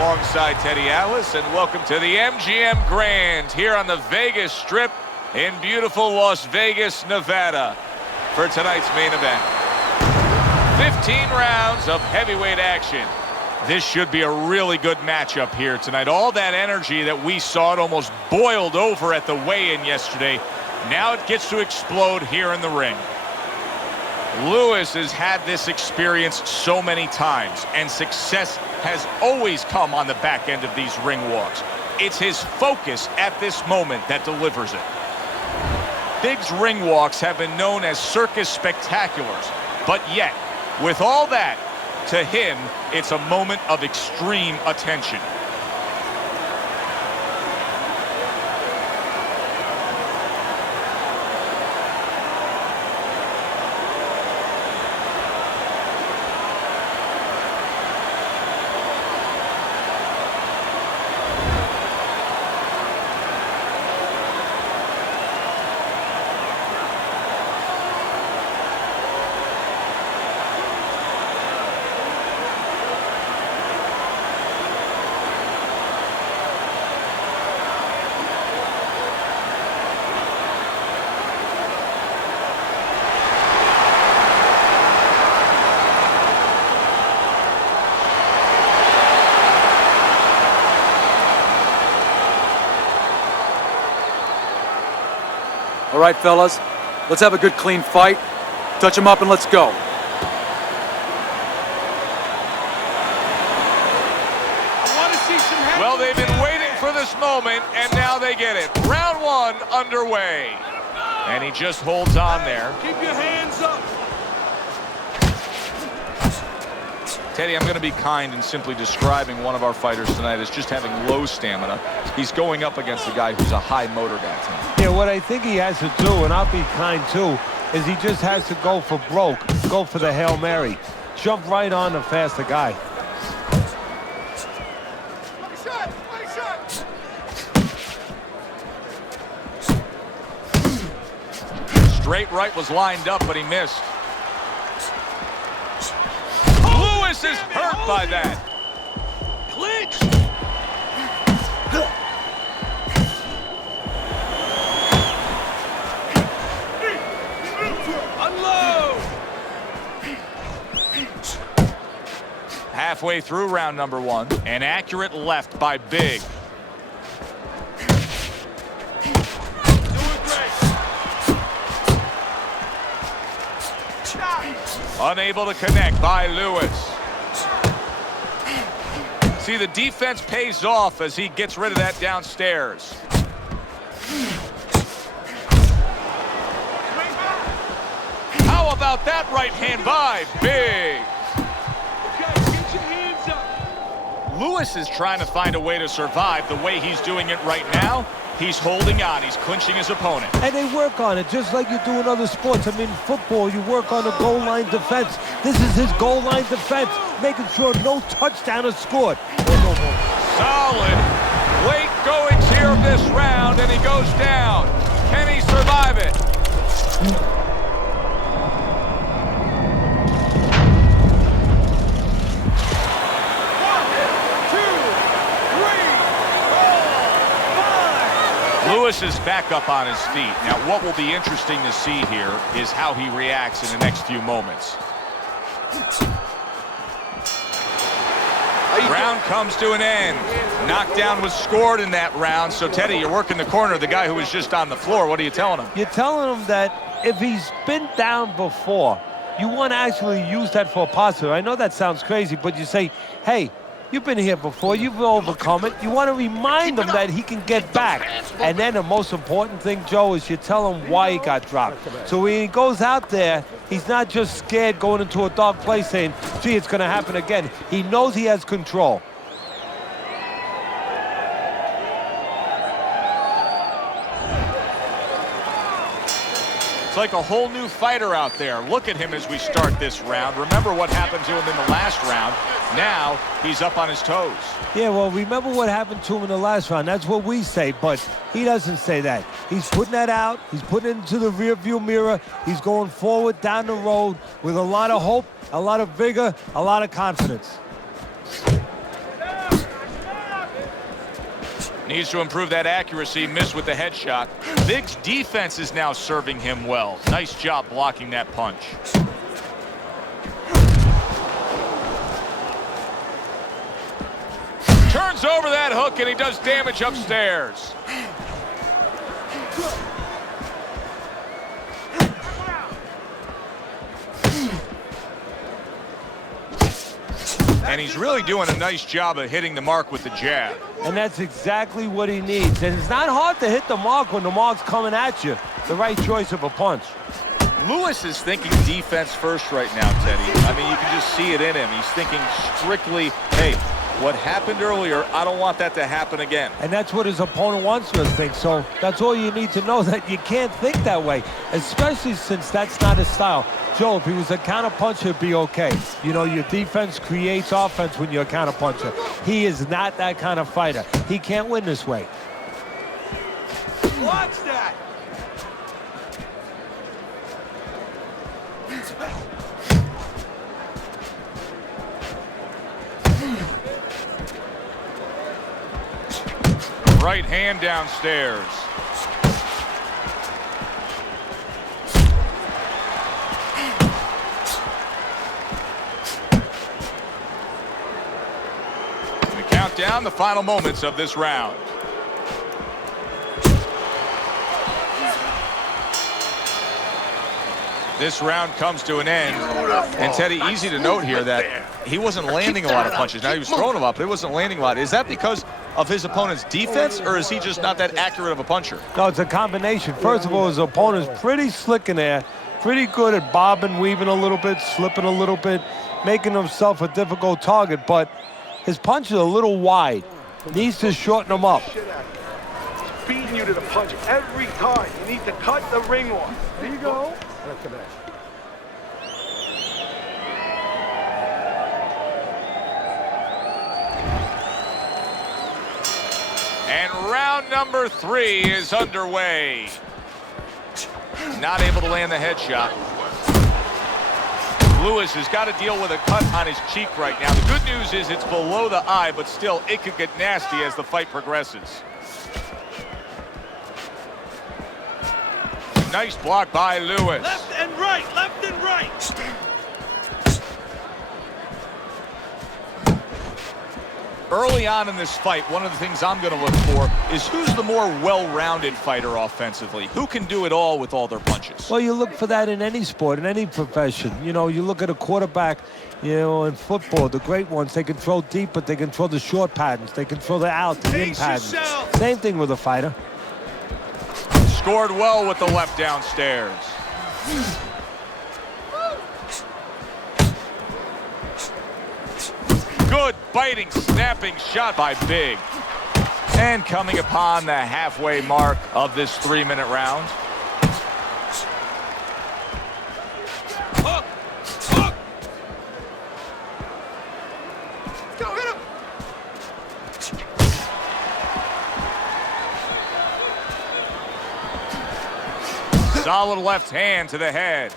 alongside Teddy Atlas, and welcome to the MGM Grand here on the Vegas Strip in beautiful Las Vegas, Nevada for tonight's main event. 15 rounds of heavyweight action. This should be a really good matchup here tonight. All that energy that we saw, it almost boiled over at the weigh-in yesterday. Now it gets to explode here in the ring. Lewis has had this experience so many times, and success has always come on the back end of these ring walks. It's his focus at this moment that delivers it. Big's ring walks have been known as circus spectaculars, but yet, with all that, to him, it's a moment of extreme attention. All right, fellas, let's have a good, clean fight. Touch him up and let's go. Well, they've been waiting for this moment, and now they get it. Round one underway. And he just holds on there. Keep your hands up. Teddy, I'm going to be kind in simply describing one of our fighters tonight as just having low stamina. He's going up against a guy who's a high motor guy tonight. Yeah, what I think he has to do, and I'll be kind too, is he just has to go for broke, go for the Hail Mary. Jump right on the faster guy. Straight right was lined up, but he missed. Lewis is hurt by that. Clinch! Unload! Halfway through round number one, an accurate left by Big. Unable to connect by Lewis. See, the defense pays off as he gets rid of that downstairs. How about that right hand by Big? Get your hands up. Lewis is trying to find a way to survive. The way he's doing it right now, he's holding on. He's clinching his opponent. And they work on it just like you do in other sports. I mean, football, you work on the goal line defense. This is his goal line defense, making sure no touchdown is scored. Solid late goings here of this round, and he goes down. Can he survive it? Lewis is back up on his feet. Now, what will be interesting to see here is how he reacts in the next few moments. Round comes to an end. Knockdown was scored in that round. So, Teddy, you're working the corner of the guy who was just on the floor. What are you telling him? You're telling him that if he's been down before, you want to actually use that for a positive. I know that sounds crazy, but you say, hey, you've been here before. You've overcome it. You want to remind him that he can get back. And then the most important thing, Joe, is you tell him why he got dropped. So when he goes out there, he's not just scared going into a dark place saying, gee, it's going to happen again. He knows he has control. It's like a whole new fighter out there. Look at him as we start this round. Remember what happened to him in the last round. Now he's up on his toes. Yeah, well, remember what happened to him in the last round. That's what we say, but he doesn't say that. He's putting that out. He's putting it into the rearview mirror. He's going forward down the road with a lot of hope, a lot of vigor, a lot of confidence. Needs to improve that accuracy. Missed with the headshot. Vig's defense is now serving him well. Nice job blocking that punch. Turns over that hook, and he does damage upstairs. And he's really doing a nice job of hitting the mark with the jab. And that's exactly what he needs. And it's not hard to hit the mark when the mark's coming at you. The right choice of a punch. Lewis is thinking defense first right now, Teddy. I mean, you can just see it in him. He's thinking strictly, hey, what happened earlier, I don't want that to happen again. And that's what his opponent wants to think. So that's all you need to know, that you can't think that way, especially since that's not his style. Joe, if he was a counter puncher, it'd be okay. You know, your defense creates offense when you're a counter puncher. He is not that kind of fighter. He can't win this way. Watch that! Right hand downstairs. We count down the final moments of this round. This round comes to an end. And Teddy, easy to note here that he wasn't landing a lot of punches. Now he was throwing them up, but he wasn't landing a lot. Is that because of his opponent's defense, or is he just not that accurate of a puncher? No, it's a combination. First of all, his opponent's pretty slick in there, pretty good at bobbing, weaving a little bit, slipping a little bit, making himself a difficult target, but his punch is a little wide. Needs to shorten them up. Beating you to the punch every time. You need to cut the ring off. There you go. And round number 3 is underway. Not able to land the headshot. Lewis has got to deal with a cut on his cheek right now. The good news is it's below the eye, but still it could get nasty as the fight progresses. Nice block by Lewis. Left and right, left and right. Early on in this fight, one of the things I'm going to look for is who's the more well-rounded fighter offensively. Who can do it all with all their punches? Well, you look for that in any sport, in any profession. You know, you look at a quarterback, you know, in football, the great ones, they can throw deep, but they can throw the short patterns. They can throw the out, the in patterns. Same thing with a fighter. Scored well with the left downstairs. Good biting, snapping shot by Big. And coming upon the halfway mark of this 3-minute round. Hook! Hook! Go, hit him! Solid left hand to the head.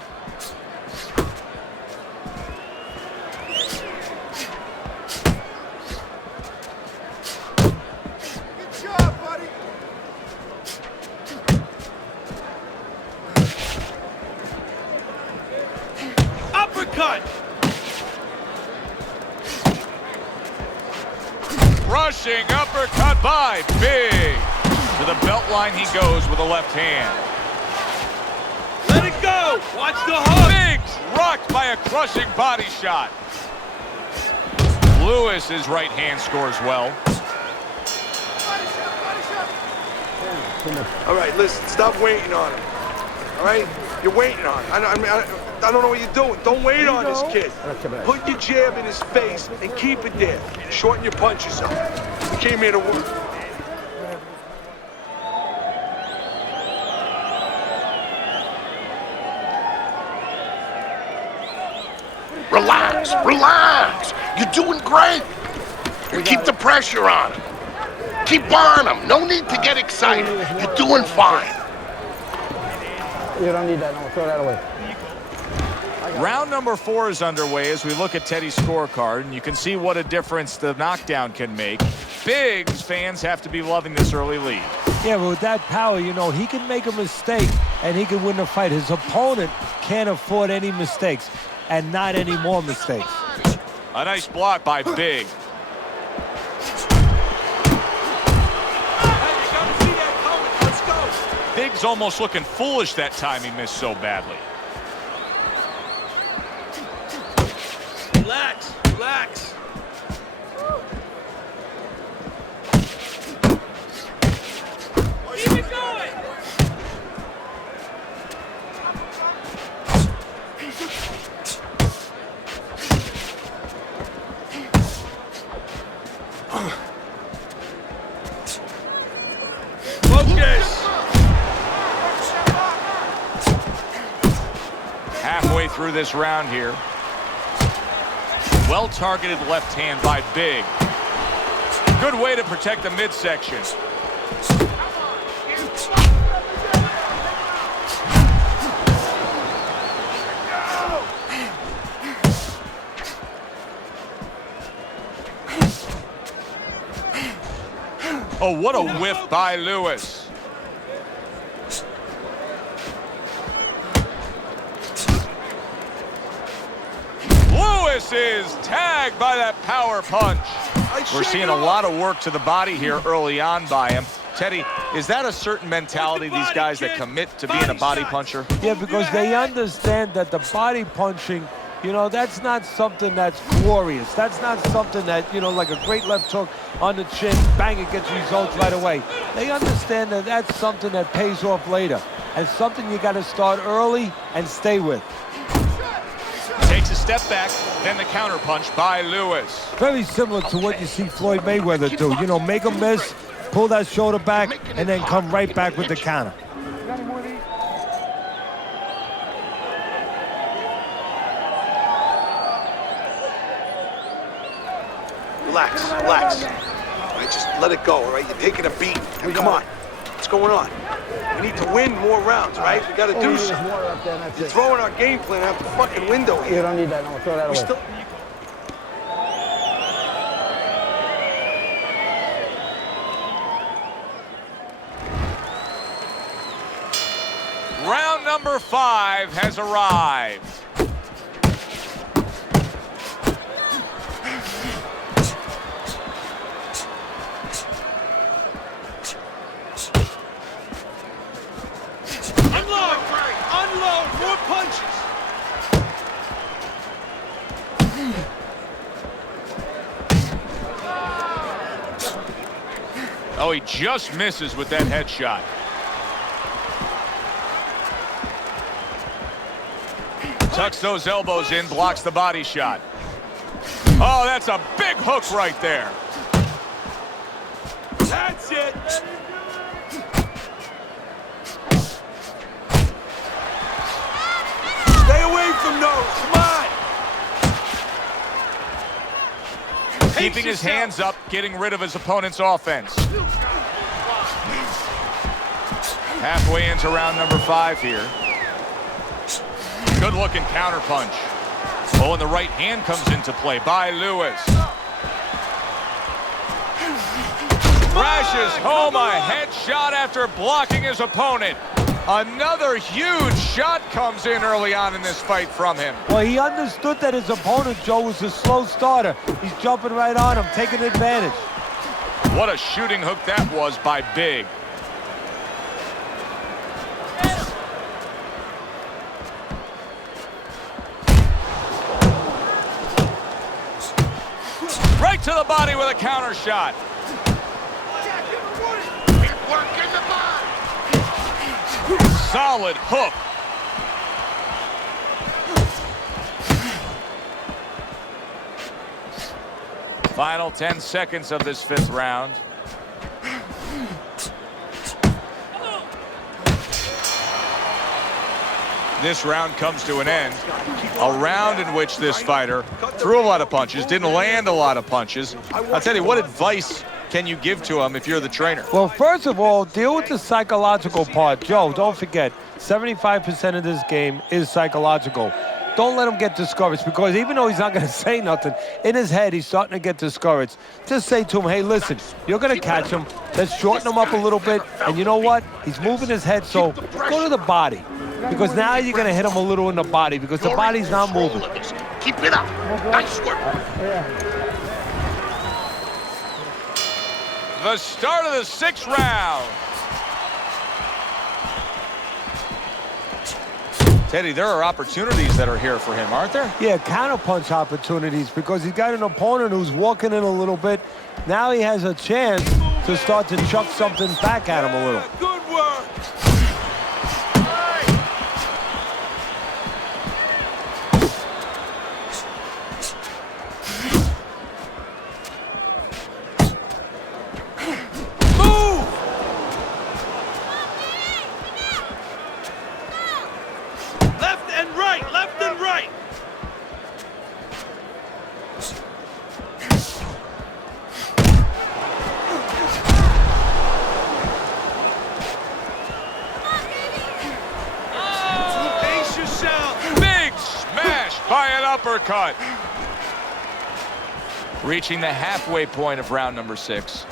Uppercut! Rushing uppercut by Big. To the belt line he goes with a left hand. Let it go! Watch the hook! Big's rocked by a crushing body shot. Lewis's right hand scores well. All right, listen, stop waiting on him. All right? You're waiting on him. I don't know what you're doing. Don't wait on this kid. Put your jab in his face and keep it there. Shorten your punches up. We came here to work. Relax, relax. You're doing great. Keep the pressure on him. Keep on him. No need to get excited. You're doing fine. You don't need that. No, throw that away. Round number 4 is underway as we look at Teddy's scorecard, and you can see what a difference the knockdown can make. Biggs fans have to be loving this early lead. Yeah, but with that power, you know, he can make a mistake and he can win the fight. His opponent can't afford any mistakes and not any more mistakes. A nice block by Big. Biggs almost looking foolish that time he missed so badly. Relax, relax. Keep it going. Focus. Halfway through this round here. Well-targeted left hand by Big. Good way to protect the midsection. Oh, what a whiff by Lewis. Lewis is tagged by that power punch. We're seeing a lot of work to the body here early on by him. Teddy, is that a certain mentality, these guys that commit to being a body puncher? Yeah, because they understand that the body punching, you know, that's not something that's glorious. That's not something that, you know, like a great left hook on the chin, bang, it gets results right away. They understand that that's something that pays off later and something you got to start early and stay with. Takes a step back, then the counter punch by Lewis. Very similar to what you see Floyd Mayweather do. You know, make a miss, pull that shoulder back, and then come right back with the counter. Relax, relax. All right, just let it go, all right? You're taking a beat. Now, come on. What's going on? We need to win more rounds, right? We got to do something. You're throwing our game plan out the fucking window here. You don't need that. No, throw that away. Round number 5 has arrived. Unload! Unload! More punches! Oh, he just misses with that headshot. Tucks those elbows in, blocks the body shot. Oh, that's a big hook right there. That's it! Stay away from those! Come on! Keeping his hands up, getting rid of his opponent's offense. Halfway into round number 5 here. Good looking counter punch. Oh, and the right hand comes into play by Lewis. Crashes home a headshot after blocking his opponent. Another huge shot comes in early on in this fight from him. Well, he understood that his opponent, Joe, was a slow starter. He's jumping right on him, taking advantage. What a shooting hook that was by Big. Right to the body with a counter shot. Work in the body. Solid hook. Final 10 seconds of this 5th round. This round comes to an end. A round in which this fighter threw a lot of punches, didn't land a lot of punches. I'll tell you, what advice can you give to him if you're the trainer? Well, first of all, deal with the psychological part. Joe, don't forget, 75% of this game is psychological. don't let him get discouraged, because even though he's not going to say nothing, in his head he's starting to get discouraged. Just say to him, hey, listen, you're going to catch him. Let's shorten him up a little bit. And you know what? He's moving his head, so go to the body. Because now you're going to hit him a little in the body, because the body's not moving. Keep it up. Nice work. The start of the 6th round. Teddy, there are opportunities that are here for him, aren't there? Yeah, counterpunch opportunities, because he's got an opponent who's walking in a little bit. Now he has a chance to start to chuck something back at him a little. Good work. Uppercut. Reaching the halfway point of round number 6.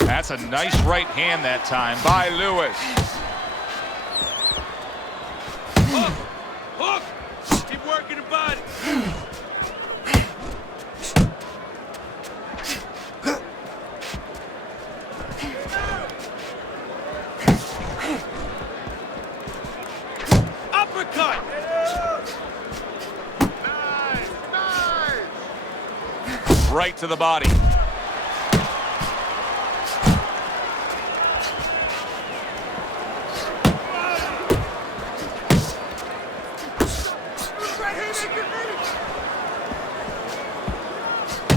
That's a nice right hand that time by Lewis. Hook! Hook! Keep working the body. Uppercut! Right to the body.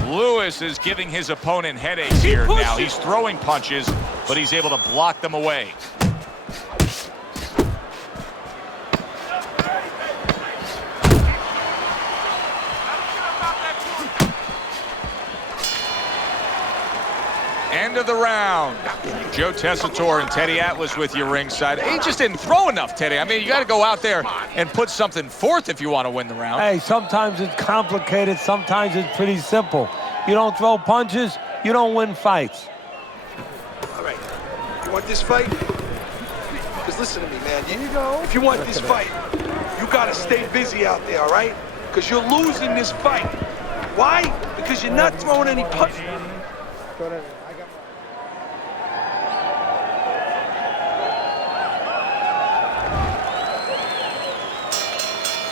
Lewis is giving his opponent headaches here now. He's throwing punches, but he's able to block them away. End of the round. Joe Tessitore and Teddy Atlas with you ringside. He just didn't throw enough, Teddy. I mean, you got to go out there and put something forth if you want to win the round. Hey, sometimes it's complicated. Sometimes it's pretty simple. You don't throw punches, you don't win fights. All right. You want this fight? Because listen to me, man. If you want this fight, you got to stay busy out there, all right? Because you're losing this fight. Why? Because you're not throwing any punches.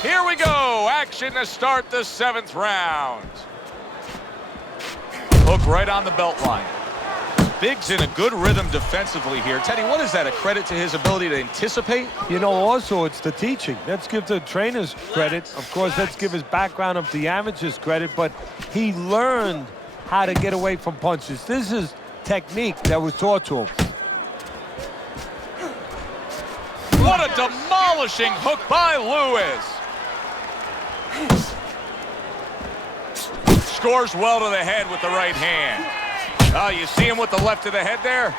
Here we go. Action to start the 7th round. Hook right on the belt line. Big's in a good rhythm defensively here. Teddy, what is that? A credit to his ability to anticipate? You know, also, it's the teaching. Let's give the trainers credit. Of course, let's give his background of the amateurs credit, but he learned how to get away from punches. This is technique that was taught to him. What a demolishing hook by Lewis. Scores well to the head with the right hand. Oh, you see him with the left to the head there?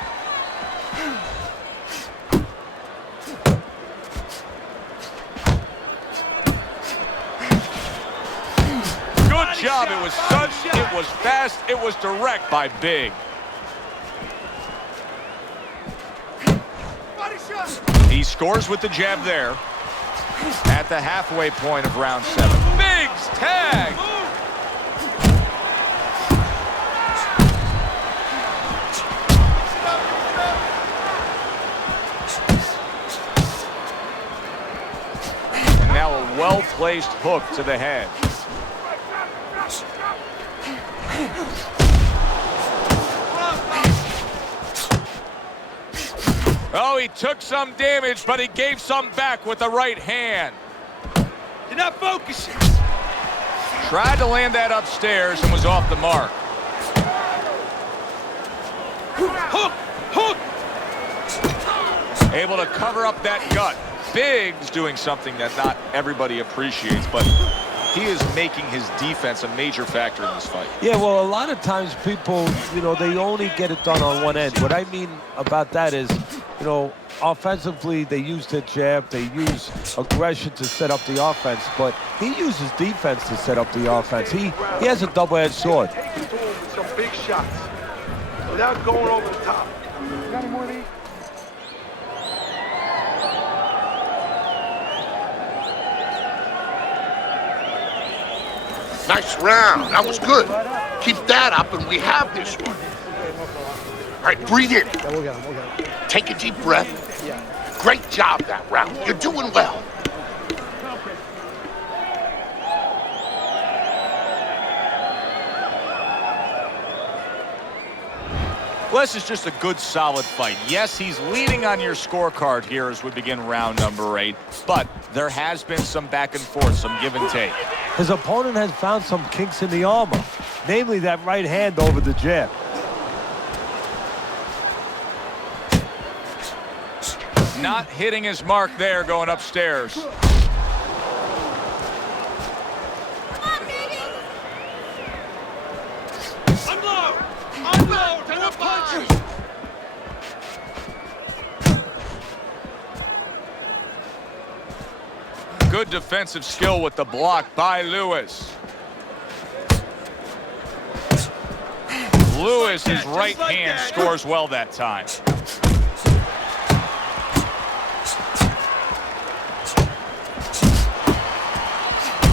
Good job. It was sudden, it was fast, it was direct by Big. He scores with the jab there at the halfway point of round 7. Big's tag. And now a well-placed hook to the head. Oh, he took some damage, but he gave some back with the right hand. You're not focusing. Tried to land that upstairs and was off the mark. Hook! Hook! Able to cover up that gut. Big's doing something that not everybody appreciates, but he is making his defense a major factor in this fight. Yeah, well, a lot of times people, you know, they only get it done on one end. What I mean about that is You know, offensively, they use their jab, they use aggression to set up the offense, but he uses defense to set up the offense. He has a double-edged sword. Take it to him with some big shots without going over the top. Got any more of these? Nice round. That was good. Keep that up and we have this one. All right, breathe in. Yeah, we'll get him. Take a deep breath. Yeah. Great job that round. You're doing well. Well, this is just a good, solid fight. Yes, he's leading on your scorecard here as we begin round number 8, but there has been some back and forth, some give and take. His opponent has found some kinks in the armor, namely that right hand over the jab. Not hitting his mark there going upstairs. Unload to the punches. Good defensive skill with the block by Lewis. Lewis's right hand scores well that time.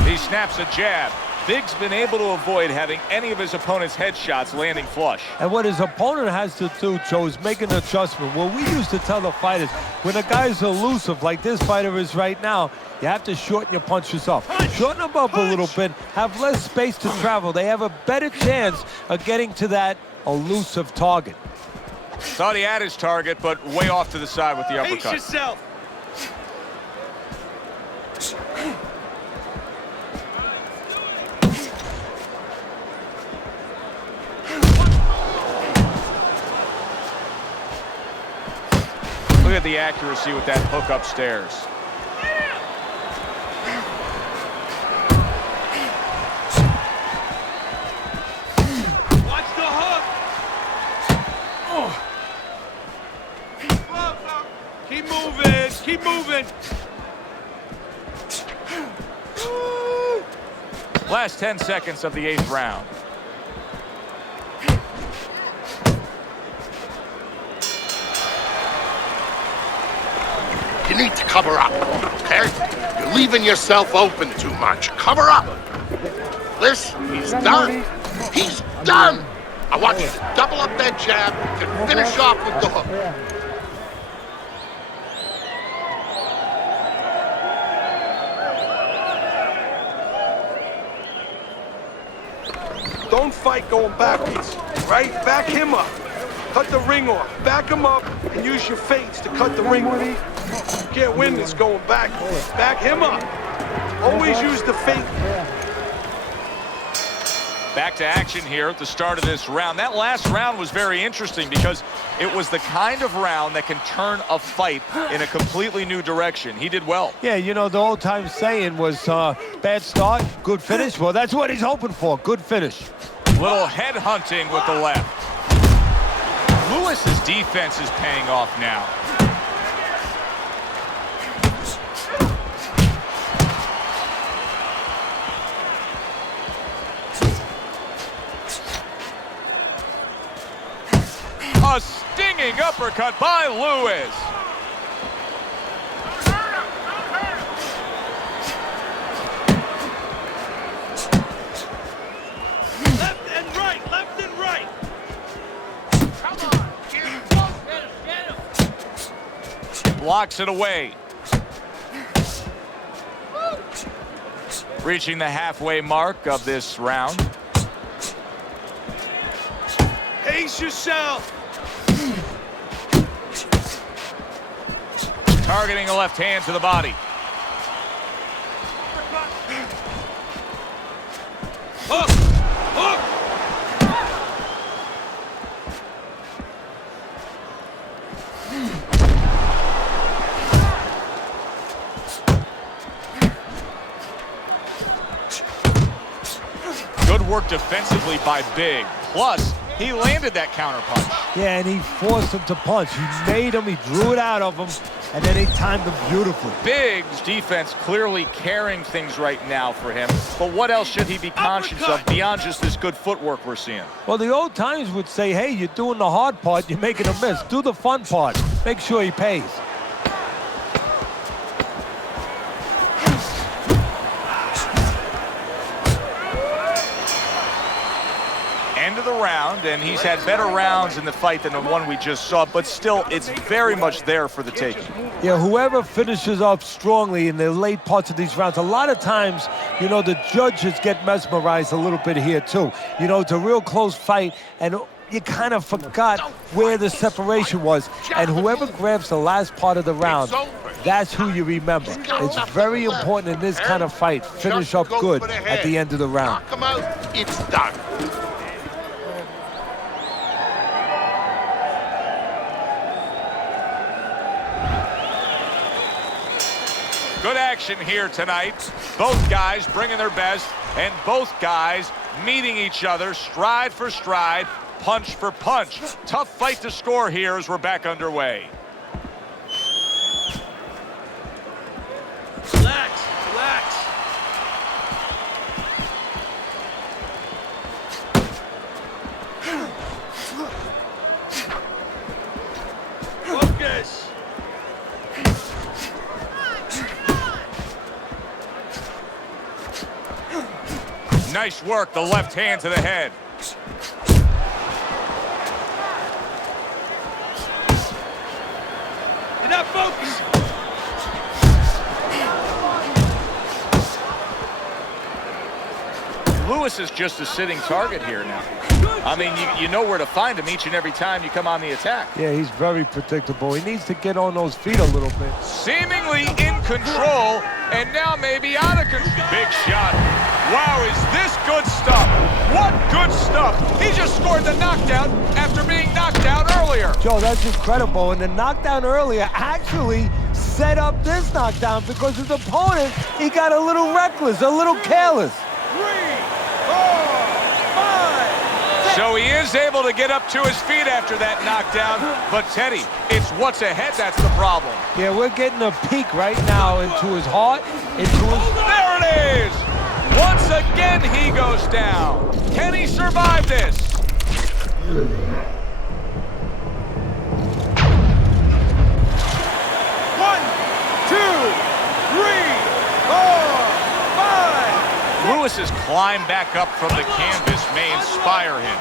He snaps a jab. Big's been able to avoid having any of his opponent's headshots landing flush. And what his opponent has to do, Joe, is make an adjustment. Well, we used to tell the fighters, when a guy's elusive like this fighter is right now, you have to shorten your punches up. Shorten them up a little bit, have less space to travel. They have a better chance of getting to that elusive target. Thought he had his target, but way off to the side with the Pace uppercut. yourself. Look at the accuracy with that hook upstairs. Watch the hook. Keep moving. Keep moving. Last 10 seconds of the 8th round. You need to cover up, okay? You're leaving yourself open too much. Cover up. Listen, he's done. He's done. I want you to double up that jab and finish off with the hook. Don't fight going backwards, right? Back him up. Cut the ring off. Back him up and use your feints to cut the ring off. You can't win this going back. Back him up. Always use the feint. Back to action here at the start of this round. That last round was very interesting because it was the kind of round that can turn a fight in a completely new direction. He did well. Yeah, you know, the old-time saying was bad start, good finish. Well, that's what he's hoping for, good finish. Little head hunting with the left. Lewis's defense is paying off now. A stinging uppercut by Lewis. Left and right. Left and right. Come on, get him. Blocks it away. Reaching the halfway mark of this round. Pace yourself. Targeting a left hand to the body. Hook. Hook. Good work defensively by Big. Plus, He landed that counter punch. Yeah, and he forced him to punch. He made him, he drew it out of him, and then he timed him beautifully. Biggs' defense clearly carrying things right now for him. But what else should he be conscious of beyond just this good footwork we're seeing? Well, the old times would say, hey, you're doing the hard part, you're making a miss. Do the fun part. Make sure he pays. End of the round, and he's had better rounds in the fight than the one we just saw, but still, it's very much there for the taking. Yeah, whoever finishes up strongly in the late parts of these rounds, a lot of times, you know, the judges get mesmerized a little bit here, too. You know, it's a real close fight, and you kind of forgot where the separation was. And whoever grabs the last part of the round, that's who you remember. It's very important in this kind of fight. Finish up good at the end of the round. Knock him out, it's done. Good action here tonight. Both guys bringing their best, and both guys meeting each other stride for stride, punch for punch. Tough fight to score here as we're back underway. Relax, relax. Focus. Nice work, the left hand to the head. You're not focused. Lewis is just a sitting target here now. I mean, you know where to find him each and every time you come on the attack. Yeah, he's very predictable. He needs to get on those feet a little bit. Seemingly in control, and now maybe out of control. Big shot. Wow, is this good stuff? What good stuff? He just scored the knockdown after being knocked out earlier. Joe, that's incredible. And the knockdown earlier actually set up this knockdown because his opponent, he got a little reckless, a little careless. 3, 4, 5. So he is able to get up to his feet after that knockdown. But Teddy, it's what's ahead that's the problem. Yeah, we're getting a peek right now into his heart, into his... There it is! Once again, he goes down. Can he survive this? 1, 2, 3, 4, 5. Lewis's climb back up from the canvas may inspire him.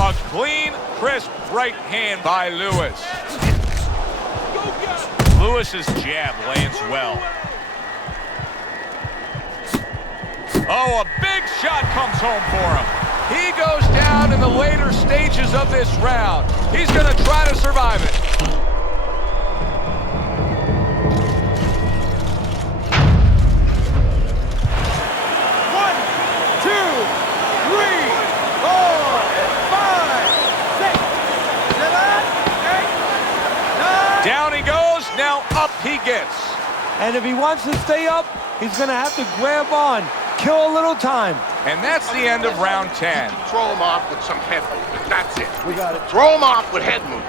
A clean, crisp right hand by Lewis. Lewis's jab lands well. Oh, a big shot comes home for him. He goes down in the later stages of this round. He's going to try to survive it. Down he goes, now up he gets. And if he wants to stay up, he's going to have to grab on, kill a little time. And that's the end of round 10. Throw him off with some head movement. That's it. We got it. Throw him off with head movement.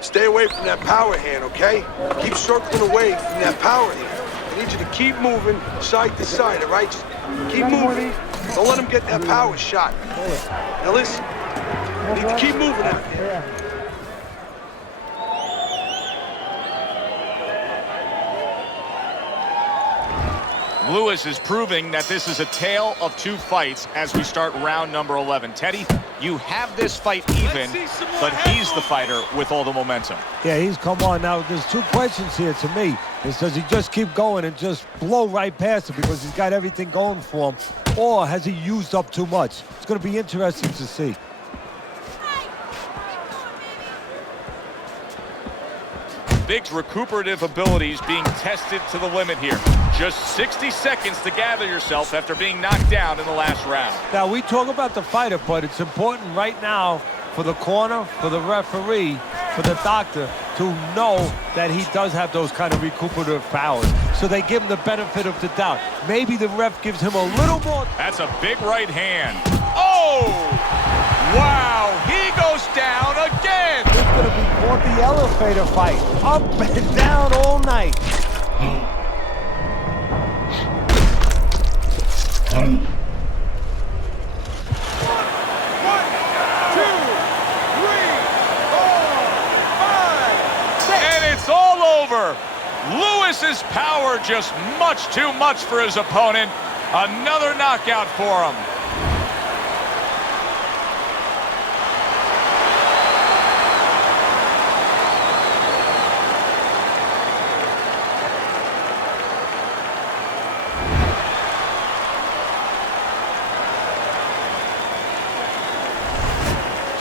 Stay away from that power hand, okay? Keep circling away from that power hand. I need you to keep moving side to side, all right? Just keep moving. Don't let him get that power shot. Now listen, you need to keep moving out there. Lewis is proving that this is a tale of two fights as we start round number 11. Teddy, you have this fight even, but he's the fighter with all the momentum. Yeah, he's come on. Now, there's two questions here to me. Does he just keep going and just blow right past it because he's got everything going for him? Or has he used up too much? It's going to be interesting to see. Big's recuperative abilities being tested to the limit here. Just 60 seconds to gather yourself after being knocked down in the last round. Now, we talk about the fighter, but it's important right now for the corner, for the referee, for the doctor to know that he does have those kind of recuperative powers. So they give him the benefit of the doubt. Maybe the ref gives him a little more. That's a big right hand. Oh! Wow, he goes down again. It's going to be called the elevator fight. Up and down all night. It's all over. Lewis's power just much too much for his opponent. Another knockout for him.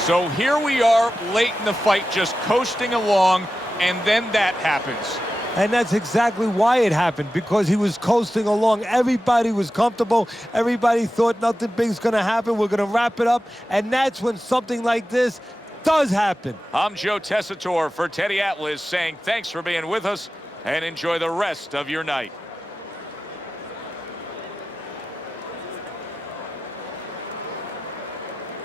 So here we are late in the fight, just coasting along, and then that happens. And that's exactly why it happened, because he was coasting along. Everybody was comfortable. Everybody thought nothing big's going to happen. We're going to wrap it up. And that's when something like this does happen. I'm Joe Tessitore for Teddy Atlas saying thanks for being with us and enjoy the rest of your night.